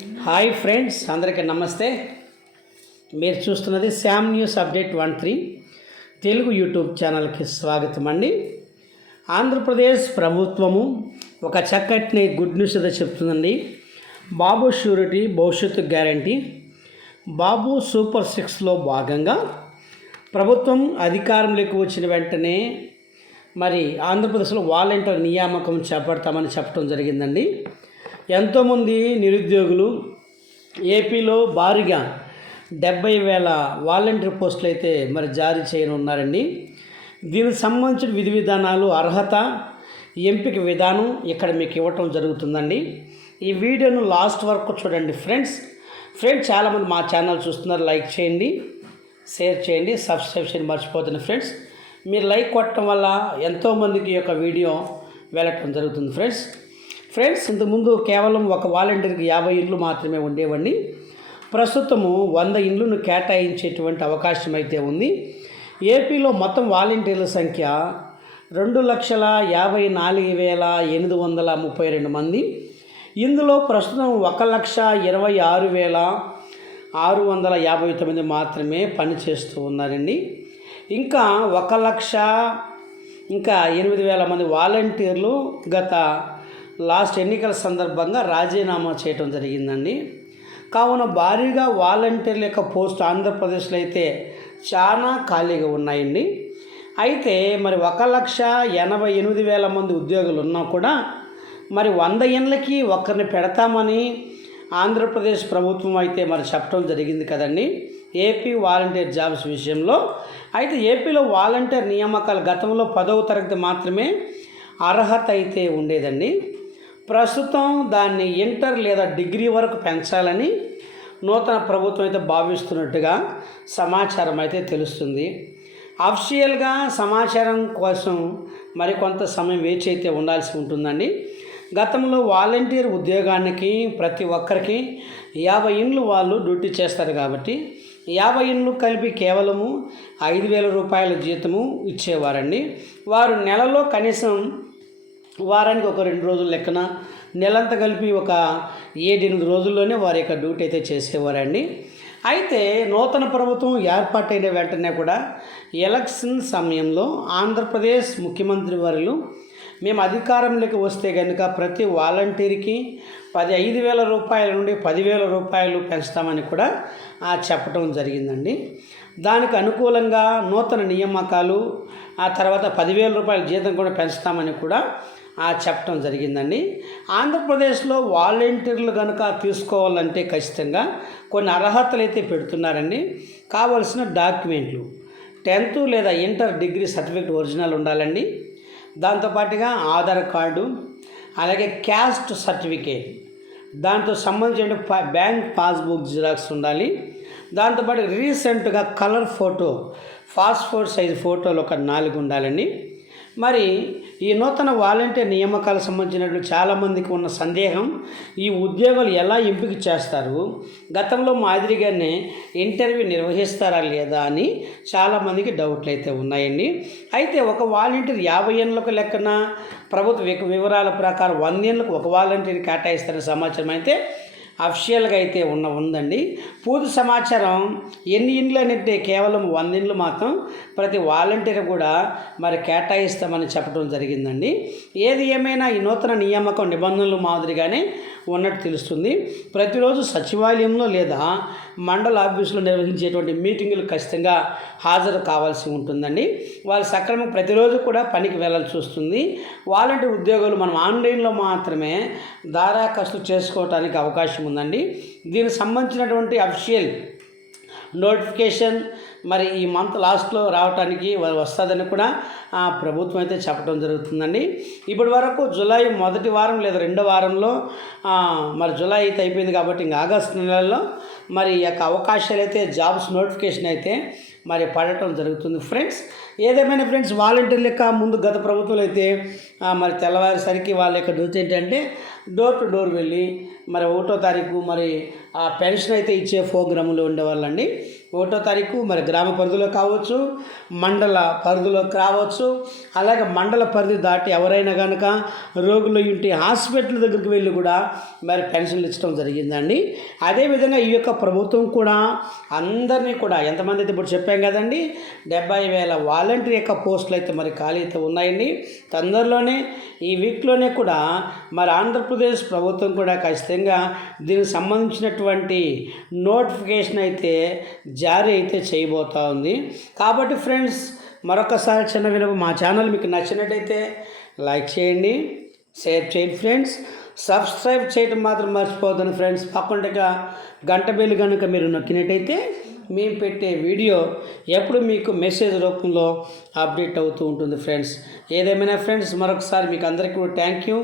Hi friends, అందరికీ నమస్తే. మీరు చూస్తున్నది Sam news update 13 Telugu YouTube ఛానల్కి స్వాగతం అండి. ఆంధ్రప్రదేశ్ ప్రభుత్వము ఒక చక్కటి గుడ్ న్యూస్ అయితే చెప్తుందండి. బాబు షూరిటీ భవిష్యత్తు గ్యారంటీ బాబు సూపర్ 6లో భాగంగా ప్రభుత్వం అధికారంలోకి వచ్చిన వెంటనే మరి ఆంధ్రప్రదేశ్లో వాలంటీర్ నియామకం చేపడతామని చెప్పడం జరిగిందండి. ఎంతోమంది నిరుద్యోగులు ఏపీలో భారీగా 70,000 వాలంటీర్ పోస్టులు అయితే మరి జారీ చేయనున్నారండి. దీనికి సంబంధించిన విధి విధానాలు, అర్హత, ఎంపిక విధానం ఇక్కడ మీకు ఇవ్వటం జరుగుతుందండి. ఈ వీడియోను లాస్ట్ వరకు చూడండి ఫ్రెండ్స్. చాలామంది మా ఛానల్ చూస్తున్నారు. లైక్ చేయండి, షేర్ చేయండి, సబ్స్క్రైబ్ చేయండి మర్చిపోతుంది ఫ్రెండ్స్. మీరు లైక్ కొట్టడం వల్ల ఎంతోమందికి యొక్క వీడియో వెళ్ళటం జరుగుతుంది ఫ్రెండ్స్. ఇంతకుముందు కేవలం ఒక వాలంటీర్కి 50 ఇండ్లు మాత్రమే ఉండేవండి. ప్రస్తుతము 100 ఇండ్లను కేటాయించేటువంటి అవకాశం అయితే ఉంది. ఏపీలో మొత్తం వాలంటీర్ల సంఖ్య 2,54,832 మంది. ఇందులో ప్రస్తుతం 1,26,659 మాత్రమే పనిచేస్తూ ఉన్నారండి. ఇంకా 1,08,000 మంది వాలంటీర్లు గత లాస్ట్ ఎన్నికల సందర్భంగా రాజీనామా చేయడం జరిగిందండి. కావున భారీగా వాలంటీర్ల యొక్క పోస్టు ఆంధ్రప్రదేశ్లో అయితే చాలా ఖాళీగా ఉన్నాయండి. అయితే మరి 1,88,000 మంది ఉద్యోగులు ఉన్నా కూడా మరి 100 ఏళ్ళకి ఒకరిని పెడతామని ఆంధ్రప్రదేశ్ ప్రభుత్వం అయితే మరి చెప్పడం జరిగింది కదండి, ఏపీ వాలంటీర్ జాబ్స్ విషయంలో. అయితే ఏపీలో వాలంటీర్ నియామకాలు గతంలో 10వ తరగతి మాత్రమే అర్హత అయితే ఉండేదండి. ప్రస్తుతం దాన్ని ఇంటర్ లేదా డిగ్రీ వరకు పెంచాలని నూతన ప్రభుత్వం అయితే భావిస్తున్నట్టుగా సమాచారం అయితే తెలుస్తుంది. అఫీషియల్గా సమాచారం కోసం మరికొంత సమయం వేచి అయితే ఉండాల్సి ఉంటుందండి. గతంలో వాలంటీర్ ఉద్యోగానికి ప్రతి ఒక్కరికి 50 ఇండ్లు వాళ్ళు డ్యూటీ చేస్తారు కాబట్టి 50 ఇండ్లు కలిపి కేవలము 5,000 రూపాయల జీతము ఇచ్చేవారండి. వారు నెలలో కనీసం వారానికి ఒక 2 రోజుల లెక్కన, నెలంతా కలిపి ఒక 7-8 రోజుల్లోనే వారి యొక్క డ్యూటీ అయితే చేసేవారండి. అయితే నూతన ప్రభుత్వం ఏర్పాటైన వెంటనే కూడా ఎలక్షన్ సమయంలో ఆంధ్రప్రదేశ్ ముఖ్యమంత్రి వర్యులు మేము అధికారంలోకి వస్తే కనుక ప్రతి వాలంటీర్కి 5,000 రూపాయల నుండి 10,000 రూపాయలు పెంచుతామని కూడా చెప్పడం జరిగిందండి. దానికి అనుకూలంగా నూతన నియామకాలు, ఆ తర్వాత 10,000 రూపాయల జీతం కూడా పెంచుతామని కూడా చెప్పడం జరిగిందండి. ఆంధ్రప్రదేశ్లో వాలంటీర్లు కనుక తీసుకోవాలంటే ఖచ్చితంగా కొన్ని అర్హతలు అయితే పెడుతున్నారండి. కావలసిన డాక్యుమెంట్లు 10th లేదా ఇంటర్ డిగ్రీ సర్టిఫికేట్ ఒరిజినల్ ఉండాలండి. దాంతోపాటుగా ఆధార్ కార్డు, అలాగే క్యాస్ట్ సర్టిఫికేట్, దాంతో సంబంధించిన బ్యాంక్ పాస్బుక్ జిరాక్స్ ఉండాలి. దాంతోపాటు రీసెంట్గా కలర్ ఫోటో, పాస్పోర్ట్ సైజ్ ఫోటోలు ఒక 4 ఉండాలండి. మరి ఈ నూతన వాలంటీర్ నియామకాలకు సంబంధించినట్లు చాలామందికి ఉన్న సందేహం, ఈ ఉద్యోగాలు ఎలా ఎంపిక చేస్తారు, గతంలో మాదిరిగానే ఇంటర్వ్యూ నిర్వహిస్తారా లేదా అని చాలామందికి డౌట్లు అయితే ఉన్నాయండి. అయితే ఒక వాలంటీర్ 50 ఏళ్ళకు లెక్కన ప్రభుత్వ వివరాల ప్రకారం 100 ఏళ్ళకు ఒక వాలంటీర్ కేటాయిస్తారనే సమాచారం అయితే అఫీషియల్గా అయితే ఉందండి. పూర్తి సమాచారం ఎన్ని ఇండ్లు అంటే కేవలం 100 ఇండ్లు మాత్రం ప్రతి వాలంటీర్ కూడా మరి కేటాయిస్తామని చెప్పడం జరిగిందండి. ఏది ఏమైనా ఈ నూతన నియామకం నిబంధనలు మాదిరిగానే ఉన్నట్టు తెలుస్తుంది. ప్రతిరోజు సచివాలయంలో లేదా మండల ఆఫీసులో నిర్వహించేటువంటి మీటింగులు ఖచ్చితంగా హాజరు కావాల్సి ఉంటుందండి. వాళ్ళు సక్రమంగా ప్రతిరోజు కూడా పనికి వెళ్ళాల్సి వస్తుంది. వాలంటీర్ ఉద్యోగులు మనం ఆన్లైన్లో మాత్రమే దరఖాస్తు చేసుకోవడానికి అవకాశం ఉందండి. దీనికి సంబంధించినటువంటి అఫీషియల్ నోటిఫికేషన్ మరి ఈ మంత్ లాస్ట్లో రావడానికి వస్తుందని కూడా ప్రభుత్వం అయితే చెప్పడం జరుగుతుందండి. ఇప్పటి వరకు జూలై మొదటి వారం లేదా 2వ వారంలో మరి జూలై అయితే అయిపోయింది కాబట్టి ఇంకా ఆగస్టు నెలలో మరి ఈ యొక్క అవకాశాలు అయితే జాబ్స్ నోటిఫికేషన్ అయితే మరి పడటం జరుగుతుంది ఫ్రెండ్స్. ఏదేమైనా ఫ్రెండ్స్, వాలంటీర్ల యొక్క ముందు గత ప్రభుత్వాలు అయితే మరి తెల్లవారేసరికి వాళ్ళ యొక్క డ్యూటీ ఏంటంటే డోర్ టు డోర్ వెళ్ళి మరి 1వ తారీఖు మరి ఆ పెన్షన్ అయితే ఇచ్చే ప్రోగ్రాములో ఉండేవాళ్ళండి. 1వ తారీఖు మరి గ్రామ పరిధిలో కావచ్చు, మండల పరిధిలో కావచ్చు, అలాగే మండల పరిధి దాటి ఎవరైనా కనుక రోగులు ఇంటి హాస్పిటల్ దగ్గరికి వెళ్ళి కూడా మరి పెన్షన్లు ఇచ్చడం జరిగిందండి. అదేవిధంగా ఈ యొక్క ప్రభుత్వం కూడా అందరినీ కూడా ఎంతమంది అయితే ఇప్పుడు చెప్పాం కదండి, 70,000 వాలంటీర్ యొక్క పోస్టులు అయితే మరి ఖాళీ అయితే ఉన్నాయండి. తొందరలోనే ఈ వీక్లోనే కూడా మరి ఆంధ్రప్రదేశ్ ప్రభుత్వం కూడా ఖచ్చితంగా దీనికి సంబంధించినటువంటి నోటిఫికేషన్ అయితే జారీ అయితే చేయబోతూ ఉంది. కాబట్టి ఫ్రెండ్స్, మరొకసారి చిన్న వినపు, మా ఛానల్ మీకు నచ్చినట్టయితే లైక్ చేయండి, షేర్ చేయండి ఫ్రెండ్స్. సబ్స్క్రైబ్ చేయడం మాత్రం మర్చిపోతుంది ఫ్రెండ్స్. పక్కన గంట బెల్ కనుక మీరు నొక్కినట్టయితే మేము పెట్టే వీడియో ఎప్పుడు మీకు మెసేజ్ రూపంలో అప్డేట్ అవుతూ ఉంటుంది ఫ్రెండ్స్. ఏదేమైనా ఫ్రెండ్స్, మరొకసారి మీకు అందరికీ థ్యాంక్ యూ.